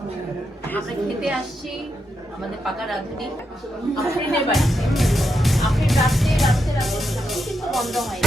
আমরা খেতে আসছি আমাদের পাকা রাঁধুনি আফরিনের বাড়িতে। আফরিন রাতে কিন্তু বন্ধ হয়।